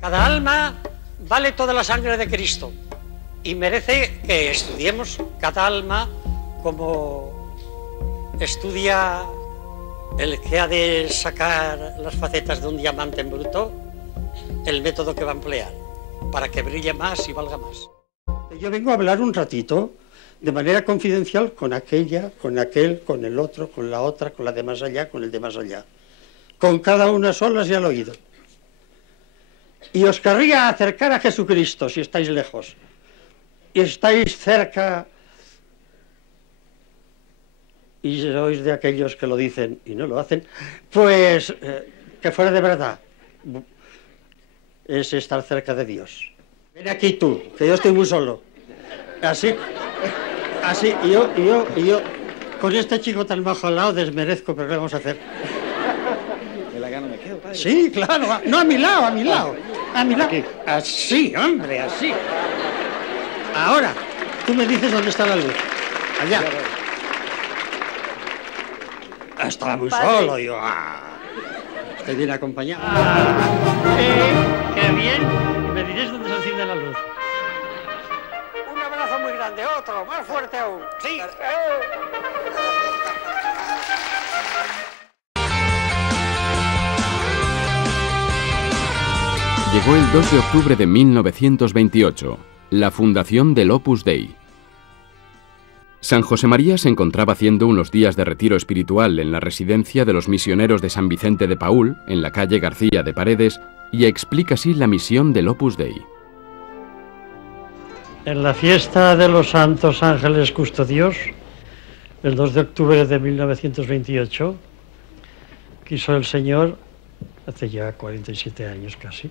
Cada alma vale toda la sangre de Cristo y merece que estudiemos cada alma como estudia el que ha de sacar las facetas de un diamante en bruto, el método que va a emplear para que brille más y valga más. Yo vengo a hablar un ratito de manera confidencial con aquella, con aquel, con el otro, con la otra, con la de más allá, con el de más allá. Con cada una solas y al oído. Y os querría acercar a Jesucristo si estáis lejos. Y estáis cerca y sois de aquellos que lo dicen y no lo hacen, pues que fuera de verdad. Es estar cerca de Dios. Ven aquí tú, que yo estoy muy solo. Así, y yo, con este chico tan bajo al lado desmerezco, pero ¿qué vamos a hacer? De la gana me quedo, padre. Sí, claro, no, a mi lado. A mi lado. Aquí. Así, hombre, así. Ahora, tú me dices dónde está la luz. Allá. Estaba muy solo, yo. Estoy bien acompañado. Qué bien. Me diréis dónde se enciende la luz. Un abrazo muy grande, otro, más fuerte aún. Sí. Llegó el 2 de octubre de 1928, la fundación del Opus Dei. San José María se encontraba haciendo unos días de retiro espiritual en la residencia de los misioneros de San Vicente de Paúl, en la calle García de Paredes, y explica así la misión del Opus Dei. En la fiesta de los Santos Ángeles Custodios, el 2 de octubre de 1928, quiso el Señor, hace ya 47 años casi,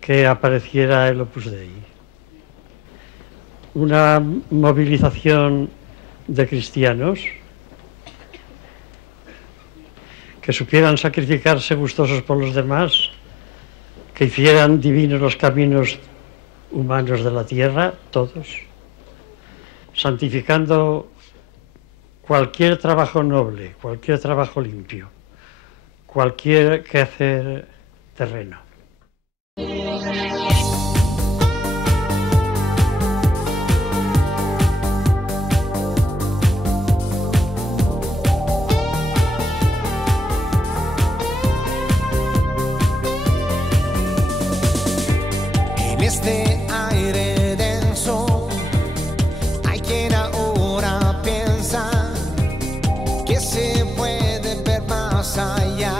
que apareciera el Opus Dei. Una movilización de cristianos que supieran sacrificarse gustosos por los demás, que hicieran divinos los caminos humanos de la tierra, todos, santificando cualquier trabajo noble, cualquier trabajo limpio, cualquier quehacer terreno. En este aire denso hay quien ahora piensa que se puede ver más allá.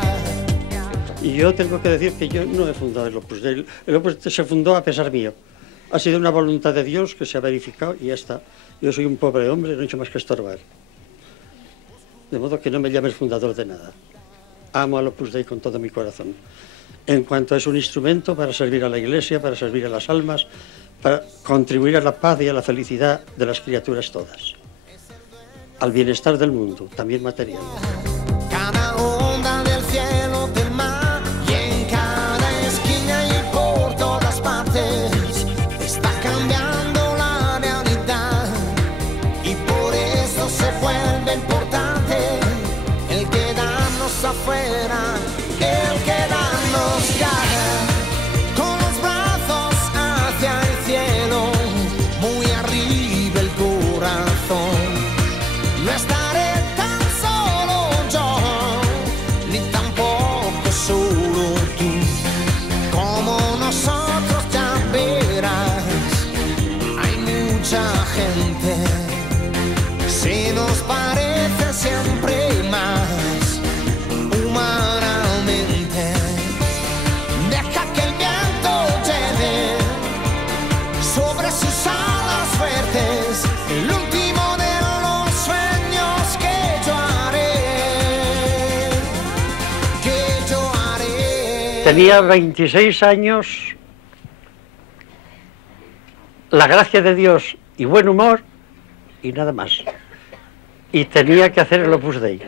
Y yo tengo que decir que yo no he fundado el Opus Dei. El Opus Dei se fundó a pesar mío. Ha sido una voluntad de Dios que se ha verificado y ya está. Yo soy un pobre hombre, no he hecho más que estorbar. De modo que no me llames fundador de nada. Amo al Opus Dei con todo mi corazón. En cuanto es un instrumento para servir a la Iglesia, para servir a las almas, para contribuir a la paz y a la felicidad de las criaturas todas. Al bienestar del mundo, también material. Cada onda del cielo, del mar, y en cada esquina y por todas partes está cambiando la realidad, y por eso se vuelve importante el quedarnos afuera, el quedarnos cara, con los brazos hacia el cielo, muy arriba el corazón. No estaré tan solo yo, ni tampoco solo tú. Como nosotros ya verás, hay mucha gente. Se nos parece siempre más humanamente. Deja que el viento lleve sobre sus alas fuertes el último de los sueños que yo haré. Tenía 26 años, la gracia de Dios y buen humor y nada más. Y tenía que hacer el Opus Dei.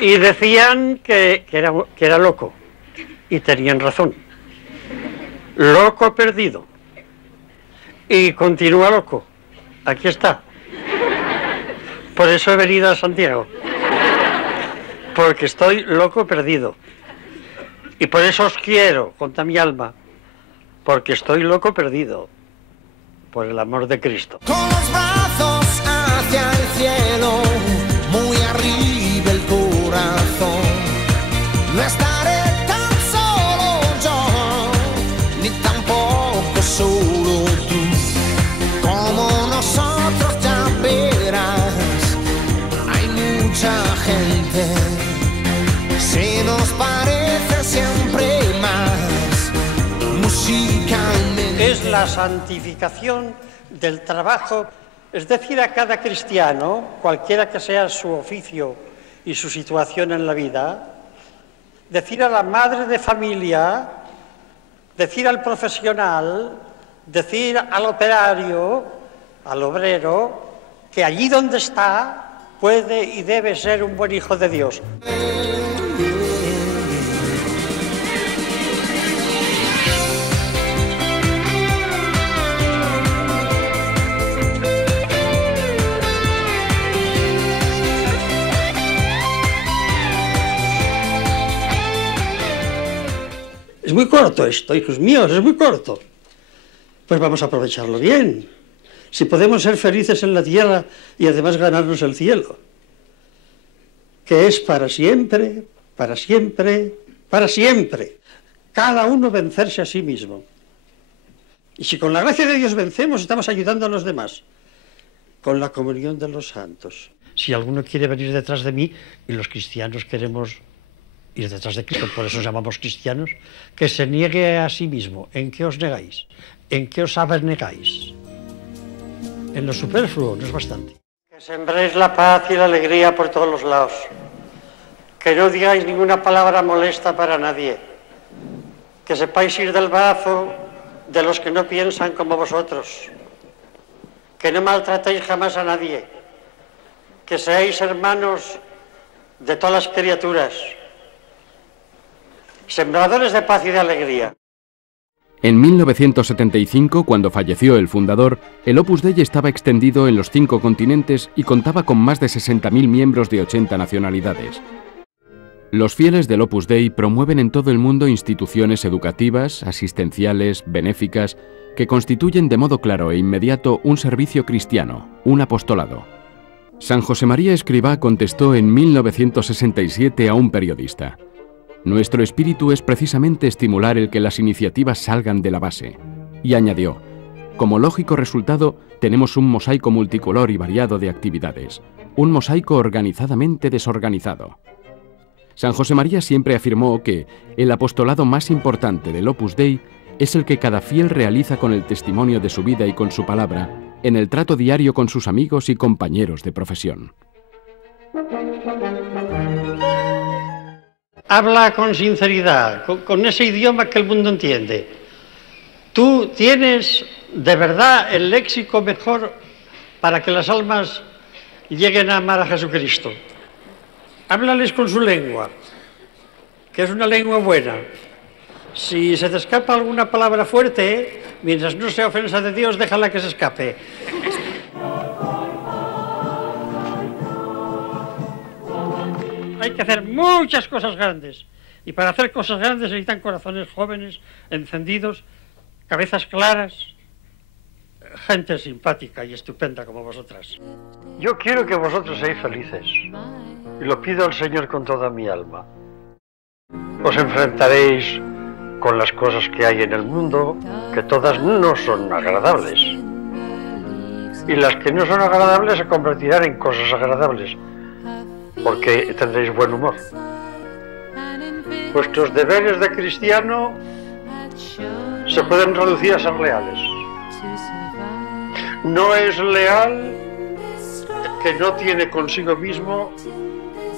Y decían que era loco. Y tenían razón. Loco perdido. Y continúa loco. Aquí está. Por eso he venido a Santiago. Porque estoy loco perdido. Y por eso os quiero con toda mi alma, porque estoy loco perdido, por el amor de Cristo. Con los brazos hacia el cielo, muy arriba el corazón. No estaré tan solo yo, ni tampoco solo tú. Como nosotros ya verás, hay mucha gente. Se nos parece siempre más musicalmente. Es la santificación del trabajo, es decir, a cada cristiano, cualquiera que sea su oficio y su situación en la vida, decir a la madre de familia, decir al profesional, decir al operario, al obrero, que allí donde está puede y debe ser un buen hijo de Dios. Es muy corto esto, hijos míos, es muy corto. Pues vamos a aprovecharlo bien. Si podemos ser felices en la tierra y además ganarnos el cielo, que es para siempre, para siempre, para siempre. Cada uno vencerse a sí mismo. Y si con la gracia de Dios vencemos, estamos ayudando a los demás. Con la comunión de los santos. Si alguno quiere venir detrás de mí, y los cristianos queremos ir detrás de Cristo, por eso nos llamamos cristianos, que se niegue a sí mismo. ¿En qué os negáis? ¿En qué os abnegáis? En lo superfluo, no es bastante. Que sembréis la paz y la alegría por todos los lados. Que no digáis ninguna palabra molesta para nadie. Que sepáis ir del brazo de los que no piensan como vosotros. Que no maltratéis jamás a nadie. Que seáis hermanos de todas las criaturas. Sembradores de paz y de alegría. En 1975, cuando falleció el fundador, el Opus Dei estaba extendido en los 5 continentes y contaba con más de 60.000 miembros de 80 nacionalidades. Los fieles del Opus Dei promueven en todo el mundo instituciones educativas, asistenciales, benéficas, que constituyen de modo claro e inmediato un servicio cristiano, un apostolado. San José María Escrivá contestó en 1967 a un periodista: «Nuestro espíritu es precisamente estimular el que las iniciativas salgan de la base». Y añadió: «Como lógico resultado, tenemos un mosaico multicolor y variado de actividades, un mosaico organizadamente desorganizado». San José María siempre afirmó que el apostolado más importante del Opus Dei es el que cada fiel realiza con el testimonio de su vida y con su palabra, en el trato diario con sus amigos y compañeros de profesión. Habla con sinceridad, con ese idioma que el mundo entiende. Tú tienes de verdad el léxico mejor para que las almas lleguen a amar a Jesucristo. Háblales con su lengua, que es una lengua buena. Si se te escapa alguna palabra fuerte, mientras no sea ofensa de Dios, déjala que se escape. Hay que hacer muchas cosas grandes. Y para hacer cosas grandes se necesitan corazones jóvenes, encendidos, cabezas claras, gente simpática y estupenda como vosotras. Yo quiero que vosotros seáis felices. Y lo pido al Señor con toda mi alma. Os enfrentaréis con las cosas que hay en el mundo, que todas no son agradables. Y las que no son agradables se convertirán en cosas agradables, porque tendréis buen humor. Vuestros deberes de cristiano se pueden reducir a ser leales. No es leal que no tiene consigo mismo,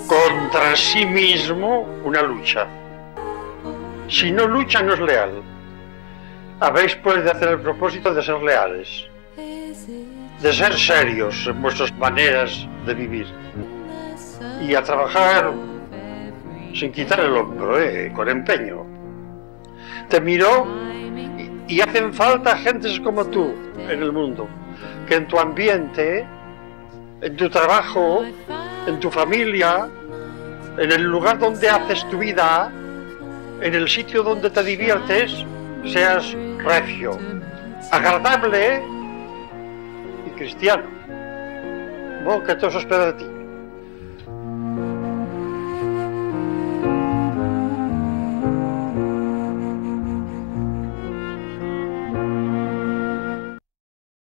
contra sí mismo, una lucha. Si no lucha, no es leal. Habéis pues de hacer el propósito de ser leales, de ser serios en vuestras maneras de vivir y a trabajar sin quitar el hombro, con empeño. Te miro y hacen falta gentes como tú en el mundo, que en tu ambiente, en tu trabajo, en tu familia, en el lugar donde haces tu vida, en el sitio donde te diviertes seas recio, agradable y cristiano. Bueno, que todo eso espera de ti.